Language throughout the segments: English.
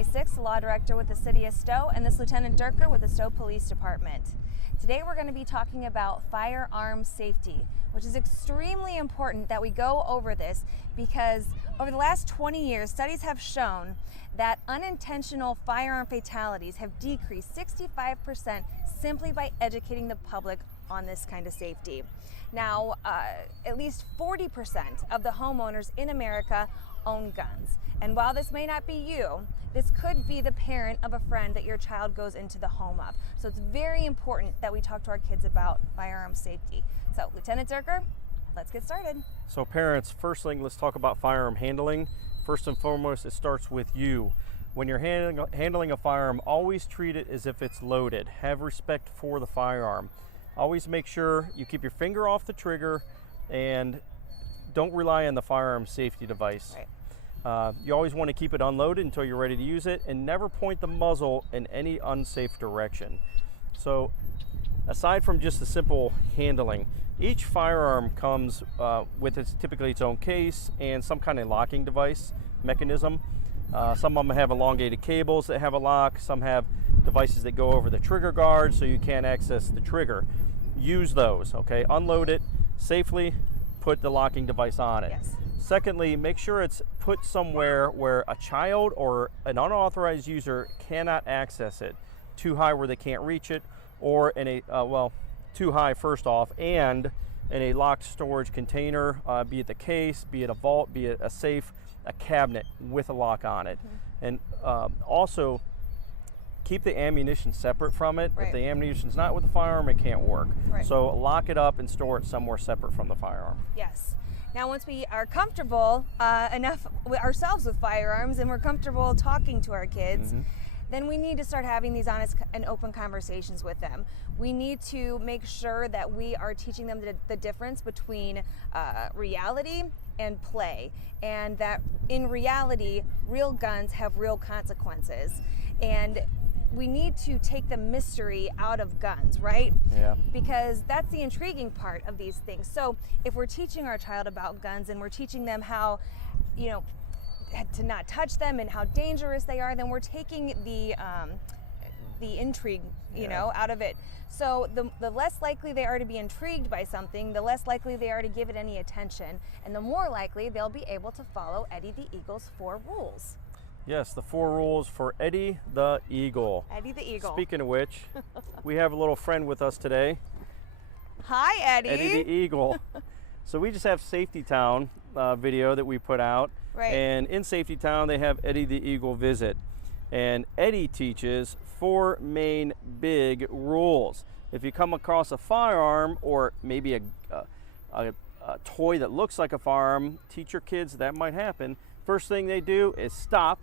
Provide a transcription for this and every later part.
Amy Six, Law Director with the City of Stowe, and this is Lieutenant Durker with the Stowe Police Department. Today we're going to be talking about firearm safety, which is extremely important that we go over this because over the last 20 years, studies have shown that unintentional firearm fatalities have decreased 65% simply by educating the public on this kind of safety. Now, at least 40% of the homeowners in America own guns. And while this may not be you, this could be the parent of a friend that your child goes into the home of. So it's very important that we talk to our kids about firearm safety. So, Lieutenant Durker, let's get started. So parents, first thing, let's talk about firearm handling. First and foremost, it starts with you. When you're handling a firearm, always treat it as if it's loaded. Have respect for the firearm. Always make sure you keep your finger off the trigger and don't rely on the firearm safety device. Right. You always want to keep it unloaded until you're ready to use it, and never point the muzzle in any unsafe direction. So aside from just the simple handling, each firearm comes with typically its own case and some kind of locking device mechanism. Some of them have elongated cables that have a lock. Some have devices that go over the trigger guard so you can't access the trigger. Use those, okay? Unload it safely, put the locking device on it. Yes. Secondly, make sure it's put somewhere where a child or an unauthorized user cannot access it. Too high where they can't reach it, or in a, too high first off, and in a locked storage container, be it the case, be it a vault, be it a safe, a cabinet with a lock on it. Mm-hmm. And also, keep the ammunition separate from it. Right. If the ammunition's not with the firearm, it can't work. Right. So lock it up and store it somewhere separate from the firearm. Yes. Now, once we are comfortable enough ourselves with firearms and we're comfortable talking to our kids, mm-hmm. then we need to start having these honest and open conversations with them. We need to make sure that we are teaching them the difference between reality and play, and that in reality, real guns have real consequences. And we need to take the mystery out of guns, right? Yeah. Because that's the intriguing part of these things. So if we're teaching our child about guns and we're teaching them how, to not touch them and how dangerous they are, then we're taking the intrigue, out of it. So the less likely they are to be intrigued by something, the less likely they are to give it any attention, and the more likely they'll be able to follow Eddie the Eagle's 4 rules. Yes, the 4 rules for Eddie the Eagle. Eddie the Eagle. Speaking of which, we have a little friend with us today. Hi, Eddie. Eddie the Eagle. So we just have Safety Town video that we put out. Right. And in Safety Town, they have Eddie the Eagle Visit. And Eddie teaches 4 main big rules. If you come across a firearm or maybe a toy that looks like a firearm, teach your kids that might happen. First thing they do is stop,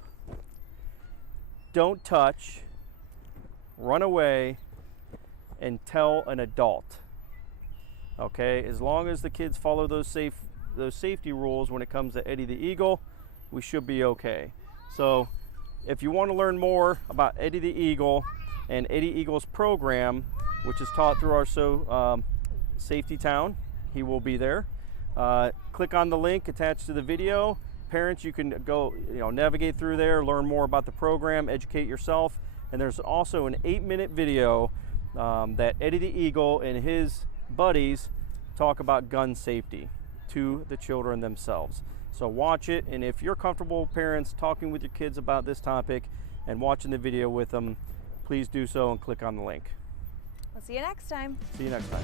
don't touch, run away, and tell an adult. Okay, as long as the kids follow those safety rules when it comes to Eddie the Eagle, we should be okay. So if you want to learn more about Eddie the Eagle and Eddie Eagle's program, which is taught through our Safety Town, he will be there. Click on the link attached to the video. Parents, you can go, navigate through there, learn more about the program, educate yourself. And there's also an 8-minute video that Eddie the Eagle and his buddies talk about gun safety to the children themselves. So watch it, and if you're comfortable, parents, talking with your kids about this topic and watching the video with them, please do so and click on the link. We'll see you next time. See you next time.